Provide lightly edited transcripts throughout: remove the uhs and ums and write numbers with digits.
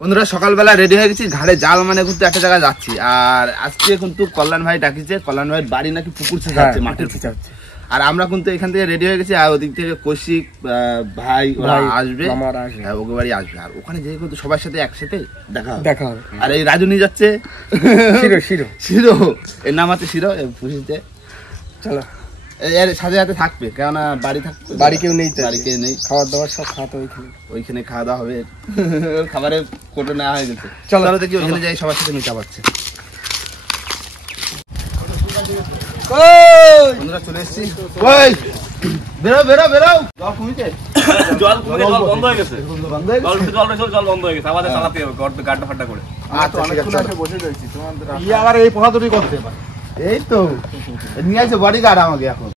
বন্ধুরা সকালবেলা রেডি হয়ে গেছি, ঘাড়ে জাল মানে ঘুরতে একটা জায়গায় যাচ্ছি। আর আজকে কিন্তু কল্যাণ ভাই ডাকিছে, কল্যাণ ভাইয়ের বাড়ি নাকি পুকুর ছেঁচা হচ্ছে, মাঠের ছেঁচা হচ্ছে। আর আমরা কিন্তু এখান থেকে রেডি হয়ে গেছি, আর ওদিক থেকে কৌশিক ভাই ওরা আসবে, ওকে বাড়ি আসবে। আর ওখানে যেয়ে কিন্তু সবার সাথে একসাথে দেখা হবে। আর এই রাজু নিয়ে যাচ্ছে শিরো, এর নাম আছে শিরো, পুষিতে চলো এর সাথে সাথে থাকবে, কেননা বাড়ি থাকবে, বাড়ি কেউ নেই, খাবার দাবার সব খাওয়া ওইখানে খাওয়া দাওয়া হবে। খাবারের কোটো নেওয়া হয়ে গেছে, চলো দেখি ওখানে যাই সবার সাথে মিটা পাচ্ছে। বন্ধুরা চলে এসছি, বেরো বেরো বেরো, জল কমিছে, জল বন্ধ হয়ে গেছে, জল বন্ধ হয়ে গেছে, আমাদের চালাতে হবে গাড্ডা ফাড্ডা করে। আচ্ছা অনেকক্ষণ এসে বসে রয়েছি, তোমাদের আবার এই পোহা দুটি করতে পারে, এই তো নিয়ে আসছে বডি গার্ড আমাকে এখন।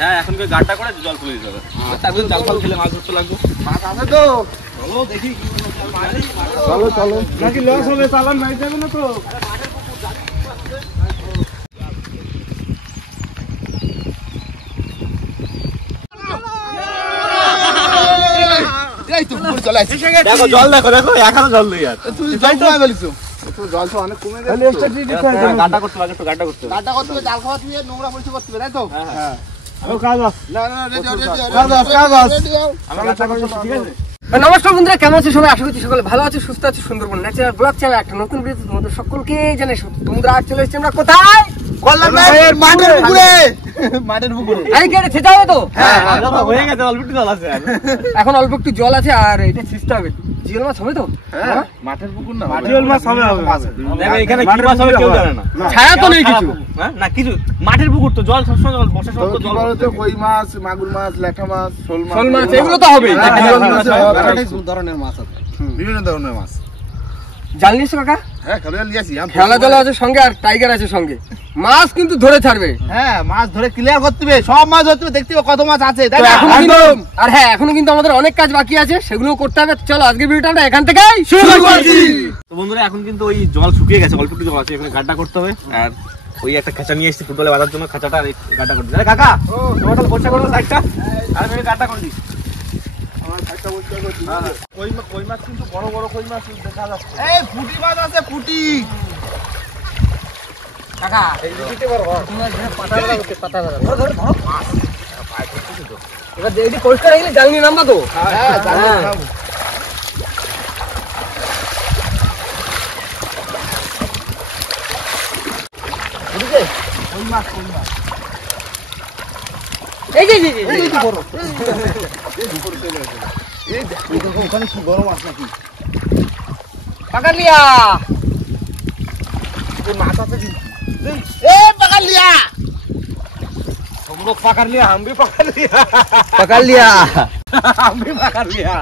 হ্যাঁ এখন গাড্ডা করে জল তুলে দিতে হবে, তারপর জাল ফাল খেলে মাছ ধরতে লাগবে। মাছ আছে তো, চলো দেখি, চলো চলো, নাকি লস হবে, চালান নাই যাবে না তো। দেখো জল, দেখো দেখো এখনো জল নেই। আর তুই জল তো ফেলিছো, জল তো অনেক কমে গেছে, গাড্ডা করতে হবে, একটু গাড্ডা করতে হবে, গাড্ডা করতে হবে, জাল খাওয়া দিয়ে নোংরা পরিষ্কার করতে হবে, তাই তো? হ্যাঁ নমস্কার বন্ধুরা, কেমন আছে সবাই? আশা করছি সকলে ভালো আছে, সুস্থ আছে। সুন্দরবন ন্যাচারাল ব্লগ চ্যানেল একটা নতুন ভিডিওতে তোমাদের সকলকে জানাই স্বাগত। তোমরা আজ চলে এসেছি আমরা কোথায়? কল্যাণ ভাইয়ের মাঠের পুকুরে। মাঠের পুকুরে এই গেটে ছেঁচা হবে তো? হ্যাঁ হয়ে গেছে, অল্প একটু জল আছে এখন, অল্প একটু জল আছে। আর এটা ছিঁচতে হবে, জিওল মাছ হবে তো? হ্যাঁ মাঠের পুকুর না, জিওল মাছ হবে। দেখো এখানে কি মাছ হবে কেউ জানে না, ছায়া তো নেই কিছু, হ্যাঁ না কিছু, মাঠের পুকুর তো জল সবসময়, জল বর্ষার সময় তো জল হচ্ছে, কই মাছ, মাগুর মাছ, ল্যাঠা মাছ, শোল মাছ এগুলো তো হবে। ধরনের মাছ আছে, বিভিন্ন ধরনের মাছ। জাল নিয়েছো কাকা? হ্যাঁ খেলা নিয়ে আসি, খেলা জল আছে সঙ্গে, আর টাইগার আছে সঙ্গে। মাছ কিন্তু ধরে ছাড়বে, হ্যাঁ মাছ ধরে ক্লিয়ার করতে হবে, সব মাছ ধরতে হবে, দেখতে হবে কত মাছ আছে, তাই না? আর হ্যাঁ এখনো কিন্তু আমাদের অনেক কাজ বাকি আছে, সেগুলো করতে হবে। চলো আজকে ভিডিওটা আমরা এখান থেকে শুরু করছি। তো বন্ধুরা এখন কিন্তু ওই জল শুকিয়ে গেছে, অল্প একটু জল আছে, এখানে গাড্ডা করতে হবে। আর ওই একটা খাঁচা নিয়ে এসেছি ফুটবলে বাঁধার জন্য, খাঁচাটা গাড্ডা করতে হবে। কাকা তোমার তাহলে পরিষ্কার করো সাইডটা, আর আমি গাড্ডা করে দিই। কই মাছ কিন্তু বড় বড় কই মাছ দেখা যাচ্ছে, এই পুঁটি মাছ আছে, পুঁটি। কাকা এই দিতে পারো, তোমরা যে পাতা ধরো ধরো মাছ পায় করতেছ তো, এবার এই পরিষ্কার হয়ে গেলে জাল নিয়ে নামবা তো। হ্যাঁ জাল নামবো। বুঝলে কই মাছ এই যে এই যে বড়, এই উপরে চলে আসে, এই দেখো ওখানে কি বড় মাছ নাকি, পাকার লিয়া, এই মাছ আছে কি? ए पकड़ लिया, हम लोग पकड़ लिया, हम भी पकड़ लिया, पकड़ लिया हम भी पकड़ लिया।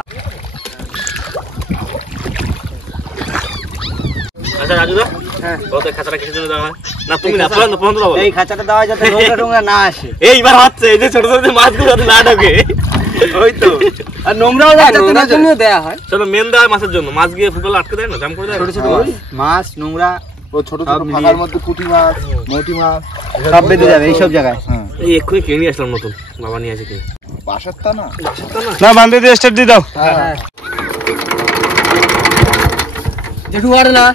আচ্ছা রাজু দা, হ্যাঁ ওতে খাঁচাটা কিসের জন্য দেওয়া হয়? না তুমি না পছন্দ দাও, এই খাঁচাটা দেওয়া যাতে নোংরা টোংরা না আসে। এইবার হচ্ছে এই যে ছোট ছোট মাছগুলো যাতে না ঢোকে, ওই তো। আর নোংরাও যাতে না জন্য দেয়া হয়, চলো মেন দেওয়া মাছের জন্য। মাছ গিয়ে ফুটবল আটকে দেয় না, জাম করে দেয়, ছোট ছোট মাছ নোংরা, ও ছোট ছোট ফাঁকার মধ্যে পুঁটি মাছ, মোটি মাছ সব বেঁধে যাবে এই সব জায়গায়। এই এক্ষুনি কিনে নিয়ে আসলাম নতুন, বাবা নিয়ে আসে কিনে। বাসারটা না, না বান্ধে দিয়ে স্টার্ট দিয়ে দাও। হ্যাঁ জেঠু আর না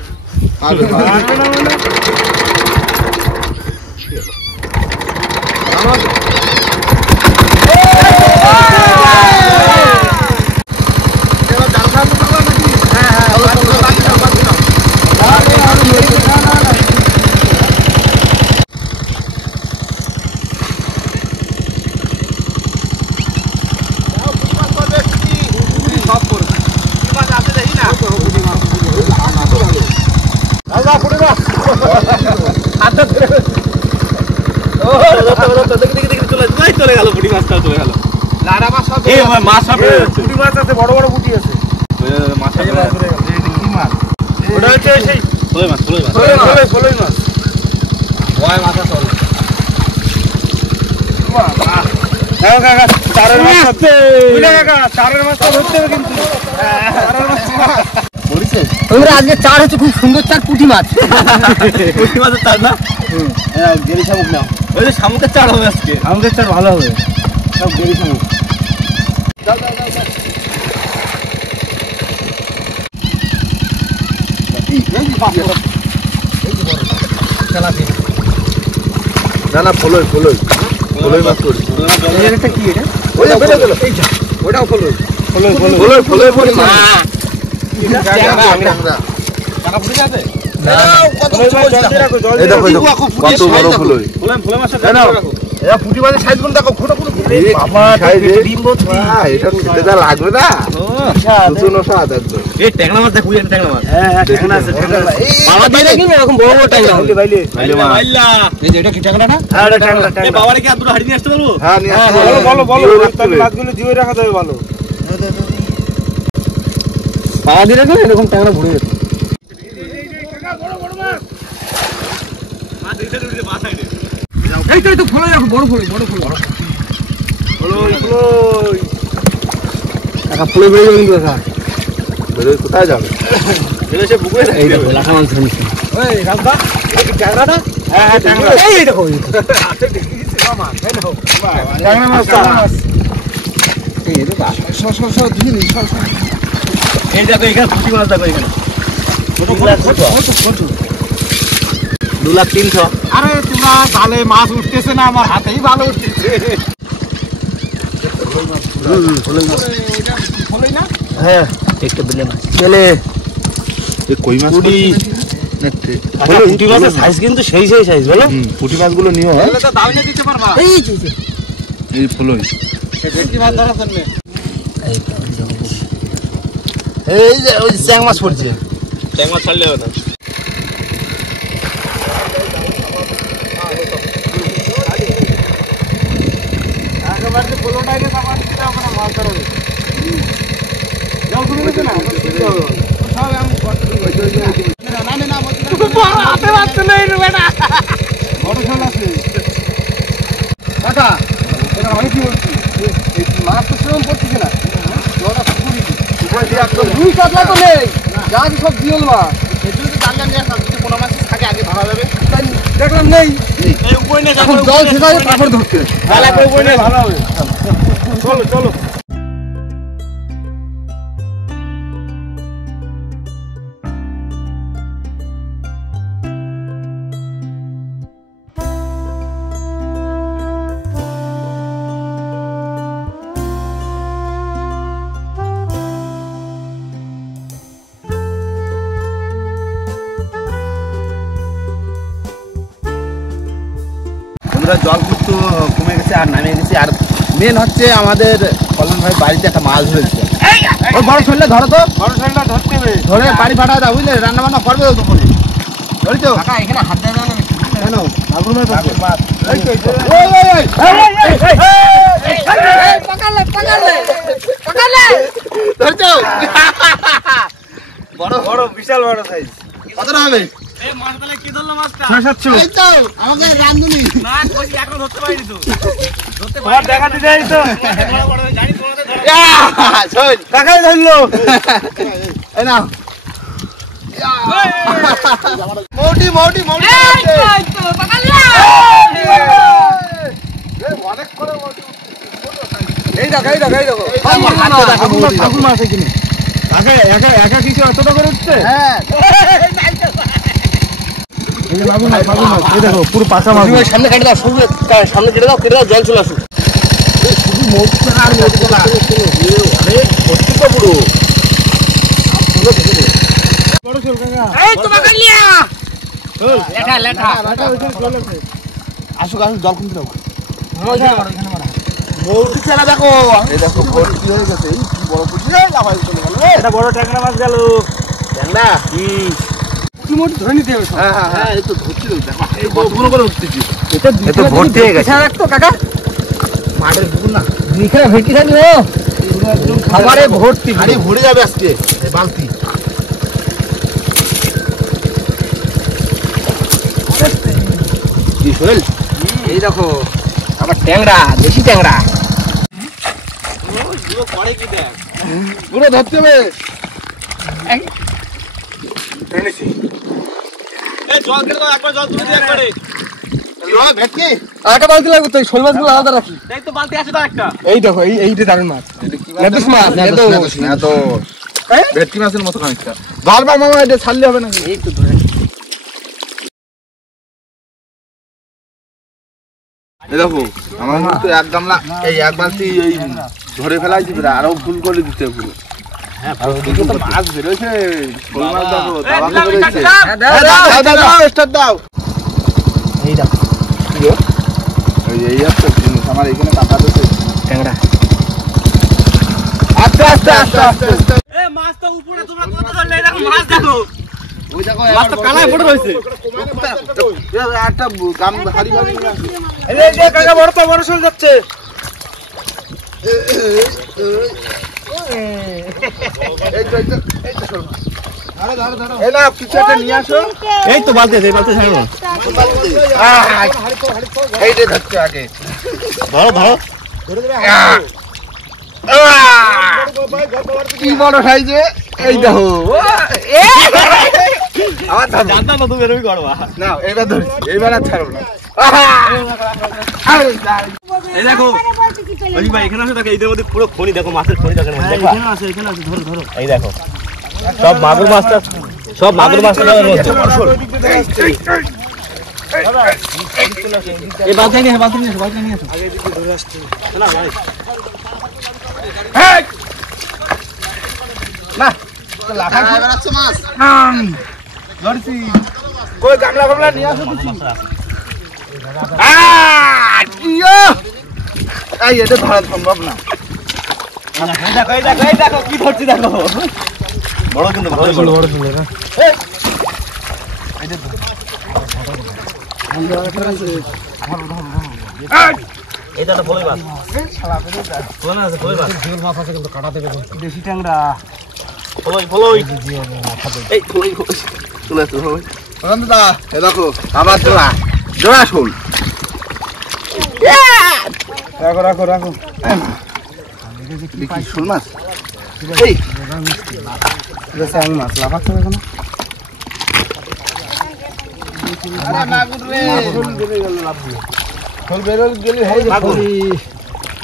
চলে গেল, পুঁটি মাছটাও চলে গেল। লাড়া মাছ হবে, এই মাছ হবে, পুঁটি মাছ আছে, বড় বড় পুঁটি আছে, মাছ আছে। কি মাছ ওটা? হচ্ছে সেই ফলই মাছ, ফলই মাছ, ওই মাছ আছে। দেখো কাকা চারের মাছ আছে, বুঝলে কাকা চারের মাছটা ধরতে হবে কিন্তু, চারের মাছ বলিছে। তোমরা আজকে চার হচ্ছে খুব সুন্দর চার, পুঁটি মাছ, পুঁটি মাছের চার না, হ্যাঁ গেরি শামুক নাও, ওই যে শামুকের চার হবে আজকে, শামুকের চার ভালো হবে, সব গেরি শামুক। না না ফলই মাছ করি এটা কি এটা ওটাও ফলই টাকা ফুটে যাবে কত বড় ফলই এরা পুঁটি মাছের সাইজ গুলো দেখো ছোট ছোট বাবা ডিম ভর্তি এটা খেতে যা লাগবে না এই ট্যাংরা মাছ দেখুই ট্যাংরা মাছ হ্যাঁ ট্যাংরা আছে বাবা দিয়ে রাখি এরকম বড় বড় ট্যাংরা বাইলে এই যে এটা কি ট্যাংরা না হ্যাঁ এটা ট্যাংরা এই বাবারে কি আর দুটো হাড়ি নিয়ে আসতে বলবো হ্যাঁ নিয়ে আসতে বলো তাহলে মাছগুলো জিওই রাখা যাবে ভালো বাবা দিয়ে রাখো এরকম ট্যাংরা ভরে যেত এই তো ফলো রাখো বড় ফলো টাকা ফলো বেড়ে যাবে কিন্তু কাকা কোথায় যাবে সে বুকে এই দেখো লাখা মাছ ধরেছি ওই রামদা এটা কি ট্যাংরাটা হ্যাঁ ট্যাংরা এই দেখো ট্যাংরা মাছ এই দেখো সর দিদি এই দেখো এখানে পুঁটি মাছ দেখো এখানে কত 2,03,000 আরে তোমরা জালে মাছ উঠতেছে না আমার হাতেই ভালো উঠতেছে হ্যাঁ একটা বেলে মাছ বেলে কই মাছ পুঁটি মাছের সাইজ কিন্তু সেই সাইজ বলো পুঁটি মাছগুলো নিও তাহলে তো দাম দিতে পারবা এই ফলই ভেটকি মাছ ধরার জন্য এই যে ওই চ্যাং মাছ পড়ছে ট্যাং মাছ ছাড়লে হবে না একেবারে পোলোটা এনে সামান দিতে হবে না মাছ ধরবে জল শুরু হয়েছে না সব আমি হাতে মারতে নেই বেটা বড় শোল আছে কাকা এটা আমি কি বলছি এই মাছ তো সেরকম পড়তেছে না জলটা পুকুরি দুই কাতলা তো নেই যা আছে সব জিওল মাছ সেগুলো তো জানলাম নিয়ে আসলাম যদি কোনো মাছ থাকে আগে ধরা যাবে দেখলাম নেই এখন জল ছেড়ে তারপর ধরতে ভালো করে বই নেই ভালো হবে চলো জল কিন্তু কমে গেছে আর নামে গেছে আর মেন হচ্ছে আমাদের কল্যাণ ভাই বাড়িতে একটা মাছ ধরেছে ওই বড় শৈলটা ধরো তো বড় শৈলটা ধরতে হবে ধরে বাড়ি ফাটা দাও বুঝলে রান্না বান্না করবে তো দুপুরে ধরি তো কাকা এখানে হাত দেওয়া যাবে না কেন মাগুর মাছ এই তো পকালে ধরছো বড় বিশাল বড় সাইজ কতটা হবে এই মাছতলা কি ধরলো মাছটা 600 এই তো আমাকে রান্ধুনি না কই এখনো ধরতে পারিনি তো ধরতে পারি দেখাতে যাই তো বড় জানি তোমাদের ধরো চল কাকাই ধরলো এই নাও মোটি এই তো পকালে অনেক করে মোটি এই দেখো ঠাকুর মাছ এখানে একা কিছু এতটা করে উঠছে হ্যাঁ এই যে মাগুর মাছ এই দেখো পুরো পাকা মাছ সামনে কেটে দাও সামনে কেটে দাও জল চলে আসুক শুধু মোটি আর মোটি তোলা আরে ভর্তি তো পুরো বড় চল কাকা এই তো বাগালিয়া লেঠা আসুক জল কমতে দাও এখানে মারা মোটি চালা দেখো এই দেখো ভর্তি হয়ে গেছে এই কি বড় পুঁটি রে লাফাই চলে গেল এটা বড় ট্যাংরা মাছ গেল ট্যাংরা কি মোটি ধরে নিতে হবে হ্যাঁ এই তো ধরছি দেখো এই পুরো করে উঠতেছি এটা ভর্তি হয়ে গেছে রাখতো কাকা মাঠের পুকুর না নিখরা ভেটি থাকবে ও খাবারে ভর্তি আরে ভরে যাবে আজকে এই বালতি কি শোল এই দেখো আমার ট্যাংরা দেশি ট্যাংরা পুরো ধরতে হবে জল কেটে দাও একবার জল তুলে দিই একবারে ভেটকি আরেকটা বালতি লাগবে তো শোল মাছগুলো আলাদা রাখি এই তো বালতি আছে তো একটা এই দেখো এইটা দারুণ মাছ নেদোস মাছ নেদোস ভেটকি মাছের মতো খানিকটা ধরবা মামা, এটা ছাড়লে হবে না। এই তো ধরে দেখো আমার কিন্তু এক গামলা এই এক বালতি এই ধরে ফেলাইছি, আরো ফুল করে দিতে পুরো। হ্যাঁ মাছ বেরোছে, শোল মাছ দেখো দাবা বেরোছে। দাও স্টার্ট দাও। এই দেখো এই একটা জিনিস আমার এখানে কাটা দিতে ট্যাংরা। আস্তে আস্তে আস্তে আস্তে এ মাছ তো উপরে তোমরা কত ধরলে? দেখো মাছ দেখো, ওই দেখো মাছ তো কালায় পড়ে রইছে। একটা কাম হাড়ি ভাড়ি এই যে কাকা বড় তো বড় শোল যাচ্ছে। এই তো শোল। আরে ধরো ধরো, এই না কিছু একটা নিয়ে আসো। এই তো বালতি আছে, এই বালতি ছাড়ো। এইটা ধরতে আগে ধরো ধরো। কি বড় সাইজে, এই দেখো। আমার ধরো, জানতাম না তুমি এরকমই করবা। না এবার ধরছি, এবার আর ছাড়ো না। এই দেখো অলি ভাই এখানে আছে, দেখো এইদের মধ্যে পুরো খনি, দেখো মাছের খনি দেখো। এখানে আছে, এখানে আছে, ধরো ধরো। এই দেখো সব মাগুর মাছটা, সব মাগুর মাছটা রয়েছে। এই বালতি নিয়ে, বালতি নিয়ে, বালতি নিয়ে আগে দিকে ধরে আসছে না ভাই। না লাফা বেরাচ্ছে মাছ ধরছি। কই গামলা গামলা নিয়ে আসো কিছু। এই এটা ধরা সম্ভব না। এই দেখো এই দেখো এই দেখো কি ধরছি দেখো। বড় কিন্তু ভালো বড় বড় ছিল না। এইটা তো ফলই মাছ। কোন আছে ফলই মাছ? জিওল মাছ আছে কিন্তু কাটা দেবে কিন্তু। দেশি ট্যাংরা। ফলই ফলই। এই ফলই চলে আসো ফলই। দাদা এ দেখো আবার জোড়া জোড়া শোল। রাখো রাখো রাখো। দেখি শোল মাছ। এই মাছ লাফাচ্ছে এখন। আরে মাগুর রে, শোল বেরিয়ে গেল লাফ দিয়ে। শোল বেরিয়ে গেলে হয় মাগুর।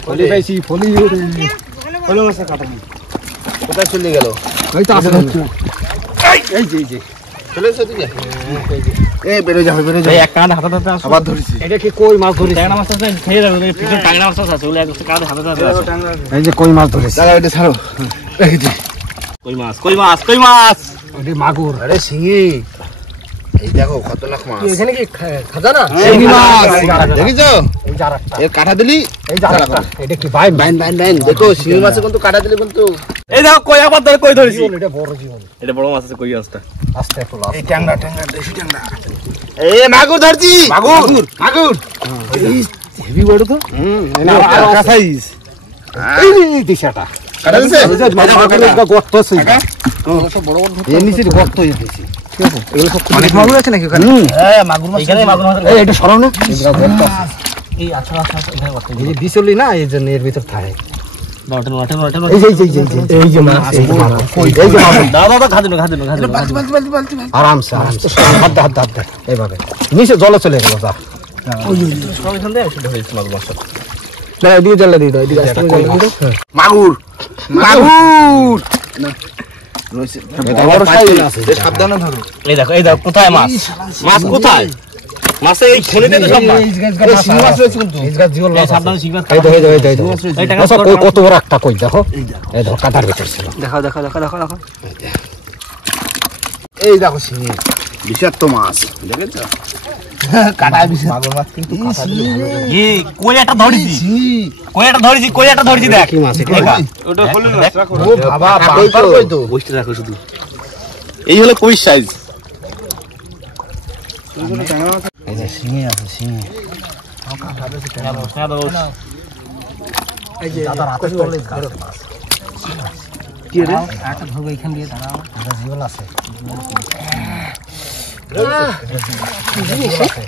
ফলি পাইছি ফলি রে। ফলি মাছ কাটা নেই। কোথায় চলে গেল? ওই তো আসলে। এই যে এই যে চলে এসে দিকে। এই বেরে যাবে বেরে যাবে। এই এক কাঁটা হাতে হাতে আবার ধরেছি। এটা কি কই মাছ ধরিস? ট্যাংরা মাছ আছে, খেয়ে যাবে। এই পিছনে ট্যাংরা মাছ আছে, ওগুলো এক কাঁটা হাতে হাতে আছে। এই যে কই মাছ ধরেছি। দাদা এটা ছাড়ো। এই যে কই মাছ, কই মাছ, কই মাছ। এটা মাগুর। আরে শিঙি। এই দেখো খতরনাক মাছ। এখানে কি খাজা না? শিঙি মাছ। দেখিছো? এই জারাটা। এর কাটা দিলি? এই জারাটা। এটা কি বাইন বাইন বাইন বাইন। দেখো শিঙি মাছে কিন্তু কাটা দিলে কিন্তু। এই দেখো কই আবার ধরে কই ধরিছি। এটা বড় জীবন। এটা বড় মাছ আছে, কই মাছটা। আস্তে একটু লাভ। এই ট্যাংরা ট্যাংরা দেশি ট্যাংরা। এই মাগুর ধরছি। মাগুর মাগুর। হেভি বড় তো। না কাকা সাইজ। এই দিশাটা। কাটা দিছে? মাগুরের গর্ত আছে। সব বড় বড় ধরতে। এর নিচে গর্ত হয়েছে। ঠিক আছে? এগুলো সব অনেক মাগুর আছে নাকি ওখানে? হ্যাঁ মাগুর মাছ। এখানে মাগুর মাছ। এই এটা সরাও না। এই আচ্ছা আচ্ছা এখানে গর্ত। এই যে বিচলি না, এই জন্য এর ভিতর থাকে। Norton Norton Norton. এই যে এই যে মাছ, এই যে মাছ। কই এই যে মাছ। দাদা দাদা খাদিনো খাদিনো খাদিনো। বালতি আরামসে আরামসে হাত হাত এইভাবে নিচে জল চলে গেল। যা ওই সব এখান থেকে শুধু হয়েছে মাগুর মাছ। না এদিকে জল দিয়ে দাও, এদিকে মাগুর মাগুর না রয়েছে বড় সাইজ আছে। সাবধানে ধরো। এই দেখো কোথায় মাছ, মাছ কোথায়? মাছে এই খনিতে তো সব মাছ। এই মাছ রয়েছে কিন্তু। এই গাছ জীবন মাছ। সাবধানে শিং মাছ। এই দেখো কত বড় একটা কই দেখো। এই দেখো কাটার ভিতর ছিল। দেখো দেখো দেখো দেখো দেখো। এই দেখো শিঙি বিষাক্ত মাছ দেখেছো? কাটা বিষাক্ত মাগুর মাছ কিন্তু কাটা দিলে ভালো লাগে। এই কই একটা ধরেছি, কই একটা ধরেছি দেখ। কি মাছ এটা? ওটা হলো না রাখো। ও বাবা পার কই তো বসতে রাখো শুধু। এই হলো কই সাইজ। এই যে শিঙি আছে শিঙি। এই যে দাদা রাতে চলে গেল মাছ। কি রে? একটা ধরবে এখান দিয়ে দাঁড়াও। এটা জীবন আছে।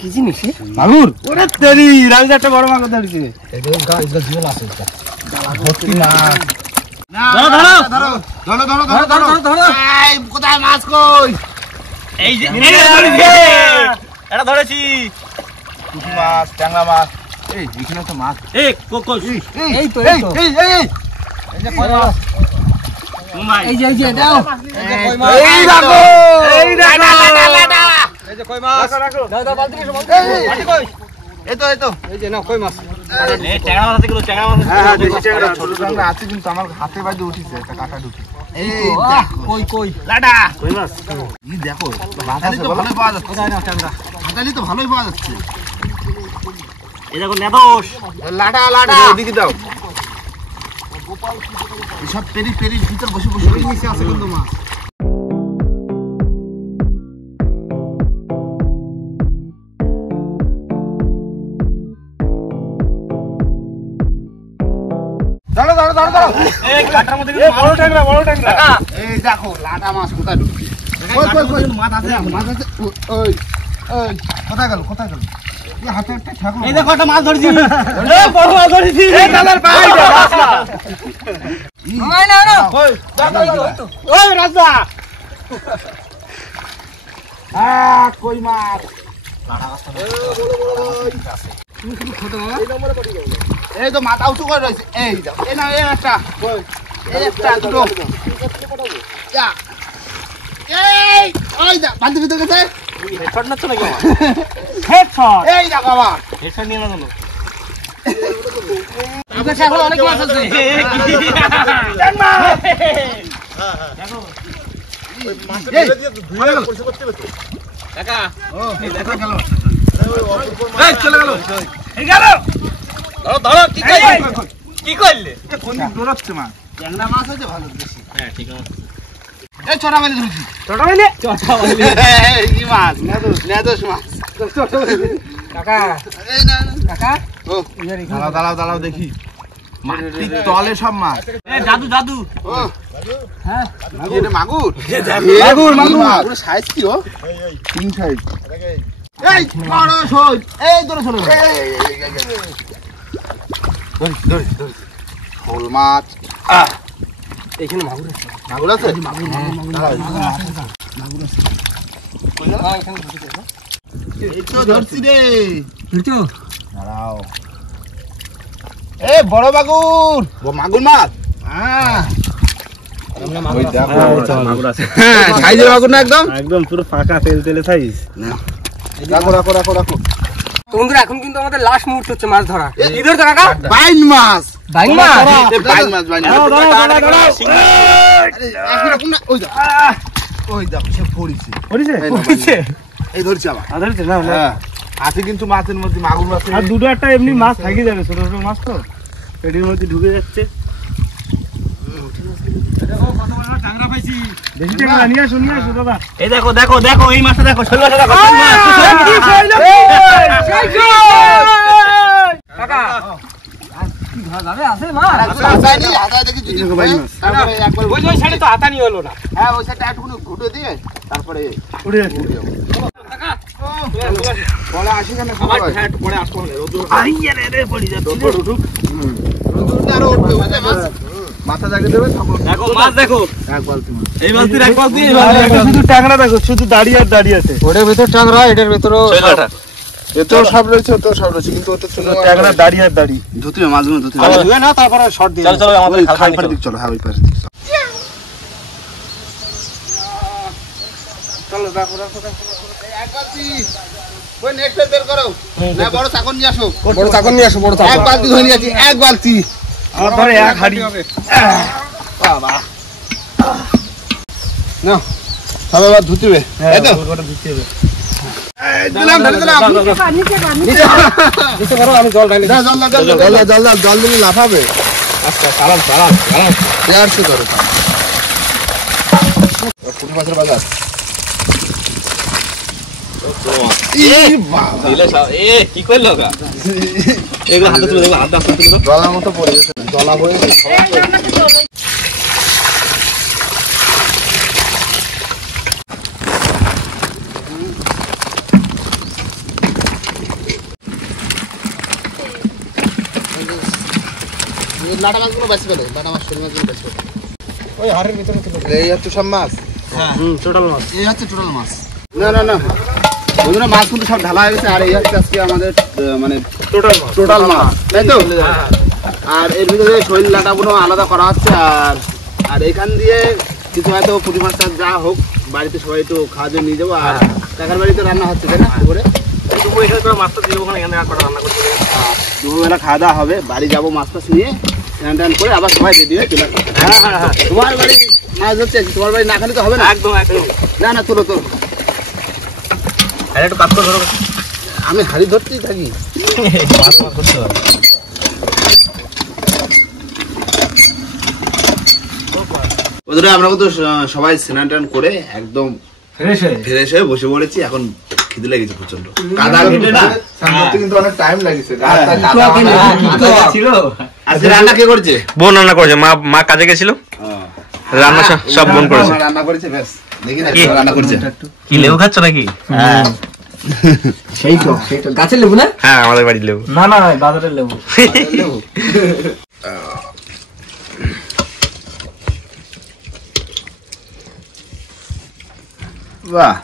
কি জিনিস? মাগুর। ওরে তেরি রাজ একটা বড় মাগুর ধরেছে। এটা গাছ জীবন আছে এটা। ভর্তি না। ধরো। এই কোথায় মাছ কই? এই যে এটা ধরেছি। পুঁটি মাছ, ট্যাংরা মাছ। এই এখানে তো মাছ। এই এই তো এই তো এই এই যে দাও এই রাখো এই লাটা এই যে কই মাছ দাও দাও বালতি নিয়ে বালতি কই এই তো এই যে নাও কই মাছ এই ট্যাংরা মাছ আছে কিন্তু ট্যাংরা মাছ হ্যাঁ দেশি ট্যাংরা ছোট ট্যাংরা আছে কিন্তু আমার হাতে বাইরে উঠিছে একটা কাটা ঢুকে এই কই লাটা কই মাছ এই দেখো হাতালি তো ভালোই পাওয়া যাচ্ছে কোথায় নাও ট্যাংরা হাতালি তো ভালোই পাওয়া যাচ্ছে এই দেখো নেদোস লাটা এদিকে দাও এসব পেরি ভিতর বসে নিচে আছে কিন্তু মাছ দাঁড়াও এই কাটার মধ্যে বড় ট্যাংরা এই দেখো লাটা মাছ কোথায় ঢুকছে কই মাছ আছে ওই কোথায় গেল এই হাতে একটা ঠাকুর এই দেখো একটা মাছ ধরেছি এই বড় মাছ ধরেছি এই দাদার পাই না কই ওই রাজদা কই মাছ এই তো মাথা উঁচু করে রয়েছে এই দাও এই না এই একটা দুটো যা এই ওই দা বালতি ভিতর গেছে হেডশট না তো নাকি হেডশট এই দেখো বাবা হেডশট নিয়ে না জানো আপনার এখন অনেক মাছ আছে জানমা দেখো ওই মাছ ধুয়ে পরিষ্কার করতে হবে তো কাকা ও এই দেখো গেল এই চলে গেল এই গেল ধরো কি করলে কোন দৌড়াচ্ছে মাছ ট্যাংরা মাছ আছে ভালো বেশি হ্যাঁ ঠিক আছে এই ছোটা মাছ ধরেছি ছোট মাছ কি মাছ নেদোস মাছ কাকা এই না কাকা ও দাঁড়াও দেখি মাটির তলে সব মাছ এই জাদু ও হ্যাঁ কি এটা মাগুর মাগুর সাইজ কি ও তিন সাইজ এই বড় সই এই ধরে ধরে শোল মাছ এখানে মাগুর আছে মাগুর আছে এই তো ধরছি রে বুঝছো দাঁড়াও এ বড় মাগুর মাগুর মাছ মাগুর আছে হ্যাঁ সাইজের মাগুর না একদম পুরো ফাঁকা তেলে সাইজ রাখো বন্ধুরা এখন কিন্তু আমাদের লাস্ট মুহূর্ত হচ্ছে মাছ ধরা কি ধরছো কাকা বাইন মাছ বাইং মাছ বাইন মাছ ওই দেখো সে পড়িছে এই ধরছি আবার ধরছে না হ্যাঁ আছে কিন্তু মাছের মধ্যে মাগুর মাছ আর দুটো একটা এমনি মাছ থাকি যাবে ছোট ছোট মাছ তো পেটের মধ্যে ঢুকে যাচ্ছে এই দেখো এই মাছটা দেখো কাকা আছে মাছ ওই সাইডে তো হাতানি হলো না হ্যাঁ ওই সাইডটা একটু ঘুটে দিয়ে তারপরে উড়ে যাচ্ছে পরে আসি কেন পরে আসবো পড়ে যাচ্ছে আরো উঠবে বুঝলে মাছ মাথা জাগে দেবে দেখো মাছ দেখো এক বালতি মাছ এই বালতির এক বালতি শুধু ট্যাংরা দেখো শুধু দাঁড়িয়ে আছে ওটার ভেতর ট্যাংরা এটার ভেতরও এতেও সব রয়েছে কিন্তু ওটা ছোট ট্যাংরা দাঁড়িয়ে ধুতিবে মাছগুলো ধুতিবে ধুয়ে না তারপরে শর্ট দিয়ে চলো আমাদের খালপাড়ের দিক চলো হ্যাঁ ওই পাশে দিক চলো দেখো এক বালতি ওই নেট বের করো না বড় চাকন নিয়ে আসো এক বালতি ধরে নিয়ে আসি এক বালতি আমার ধরে এক হাড়ি বাবা না সব এবার ধুতিবে এই তো ধুতে হবে দিলাম নিচে করো আমি জল ঢালি জল দিলে লাফাবে আচ্ছা চালান দেড়শো ধরো পুঁটি মাছের বাজার কি করলো এগুলো হাতে তুলে দেখো হাতে তুলে জলার মতো পড়ে গেছে জলা পড়ে গেছে লাটা মাছগুলো বেশি পেলো লাটা মাছ শোল মাছগুলো বেশি পেলো ওই হাড়ের ভিতরে এই হচ্ছে সব মাছ টোটাল মাছ এই হচ্ছে টোটাল মাছ না বন্ধুরা মাছ কিন্তু সব ঢালা হয়ে গেছে আর এই হচ্ছে আজকে আমাদের মানে টোটাল মাছ তাই তো। আর এর ভিতরে শৈল লাটাগুলো আলাদা করা হচ্ছে আর এখান দিয়ে কিছু হয়তো পুঁটি মাছটা যা হোক বাড়িতে সবাই একটু খাওয়া দিয়ে নিয়ে যাবো। আর কাকার বাড়িতে রান্না হচ্ছে তাই না করে দুপুরবেলা খাওয়া দাওয়া হবে, বাড়ি যাবো মাছ টাছ নিয়ে স্নান টান করে আবার সবাই রেডি হয়ে চলে আসবো। তোমার বাড়ি মাছ ধরছে, তোমার বাড়ি না খেলে তো হবে না। একদম না না তোলো তোলো, একটু কাজ করে ধরো। আমি হাড়ি ধরতেই থাকি। বন্ধুরা আমরা কিন্তু সবাই স্নান টান করে একদম ফ্রেশ হয়ে বসে পড়েছি। এখন খিদে লেগেছে প্রচন্ড, কাদা ঘেটে না কিন্তু অনেক টাইম লাগছে। আজকে রান্না কে করছে? বোন রান্না করেছে, মা কাজে গেছিল, রান্না সব বোন করেছে। রান্না করেছে বেশ, দেখি না রান্না করেছে। কি লেবু খাচ্ছ নাকি? সেই তো গাছের লেবু না? হ্যাঁ আমাদের বাড়ির লেবু। না না বাজারের লেবু। বাহ,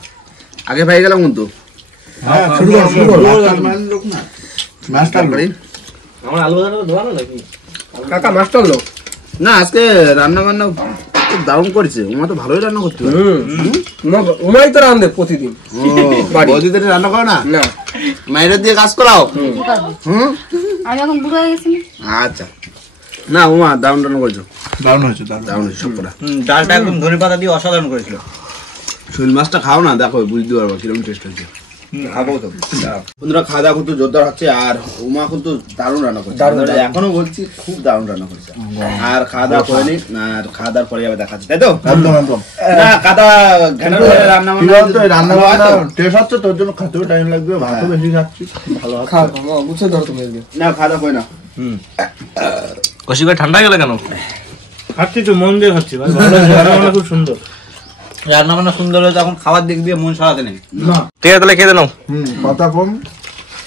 আগে পেয়ে গেলাম কিন্তু। আমার আলু বাজার ধোয়ানো নাকি? কাকা মাস্টার লোক না আজকে রান্না বান্না খুব দারুণ করেছে। ওমা তো ভালোই রান্না করতে পারে। উমাই তো রান্ধে প্রতিদিন। বৌদিদের রান্না করো না? না মায়ের দিয়ে কাজ করাও। আমি এখন বুড়ো হয়ে গেছি। আচ্ছা না উমা দারুণ রান্না করেছো। দারুণ হয়েছে দারুণ হয়েছে সব করা। ডালটা একদম ধনেপাতা দিয়ে অসাধারণ করেছিল। শৈল মাছটা খাও না, দেখো বুঝতে পারবো কিরকম টেস্ট হয়েছে। খাবো তো। বন্ধুরা খাওয়া দাওয়া কিন্তু জোরদার হচ্ছে আর উমা কিন্তু দারুণ রান্না করছে। এখনো বলছি খুব দারুণ রান্না করেছে। আর খাওয়া দাওয়া করে নি, আর খাওয়া দাওয়ার পরে যাবে দেখাচ্ছি তাই তো। একদম একদম না কাদা ঘেনার রান্না রান্না বান্না টেস্ট হচ্ছে, তোর জন্য খেতেও টাইম লাগবে, ভাতও বেশি খাচ্ছি, ভালো খাও বুঝে ধরো তুমি। না খাওয়া দাওয়া করে না। কষি করে ঠান্ডা গেল কেন? খাচ্ছি তো মন দিয়ে খাচ্ছি, খুব সুন্দর রান্না বান্না সুন্দর হলে তখন খাবার দিক দিয়ে মন সরাতে নেই। ঠিক আছে তাহলে খেতে নাও। কথা কম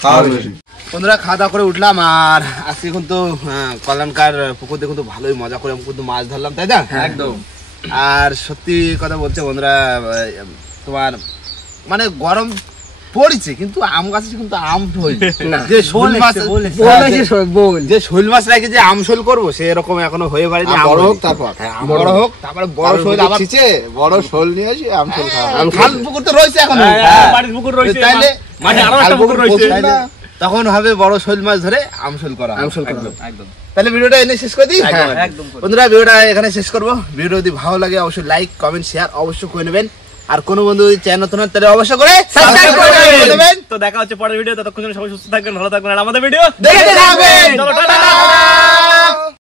খাওয়া বেশি। বন্ধুরা খাওয়া দাওয়া করে উঠলাম আর আজকে কিন্তু কল্যাণকার পুকুর দিয়ে কিন্তু ভালোই মজা করে কিন্তু মাছ ধরলাম তাই না? একদম। আর সত্যি কথা বলছে বন্ধুরা, তোমার মানে গরম পড়েছে কিন্তু আম গাছে কিন্তু আম হয়েছে। যে শোল মাছ যে শোল মাছ রেখে যে আম শোল করবো সেরকম এখনো হয়ে পারেনি। বড় হোক তারপরে বড় শোল আবার বড় শোল নিয়ে আসি আম শোল খাল পুকুর তো রয়েছে এখনো, তাইলে তখন হবে বড় শোল মাছ ধরে আমশোল করা। একদম। তাহলে ভিডিওটা এনে শেষ করে দিই। বন্ধুরা ভিডিওটা এখানে শেষ করবো। ভিডিও যদি ভালো লাগে অবশ্যই লাইক কমেন্ট শেয়ার অবশ্যই করে নেবেন। আর কোন বন্ধু যদি চ্যানেল নতুন হয় তাহলে অবশ্যই করে সাবস্ক্রাইব করে নেবেন। তো দেখা হচ্ছে পরের ভিডিও, ততক্ষণ সবাই সুস্থ থাকবেন, ভালো থাকবেন আর আমাদের ভিডিও দেখতে থাকবেন।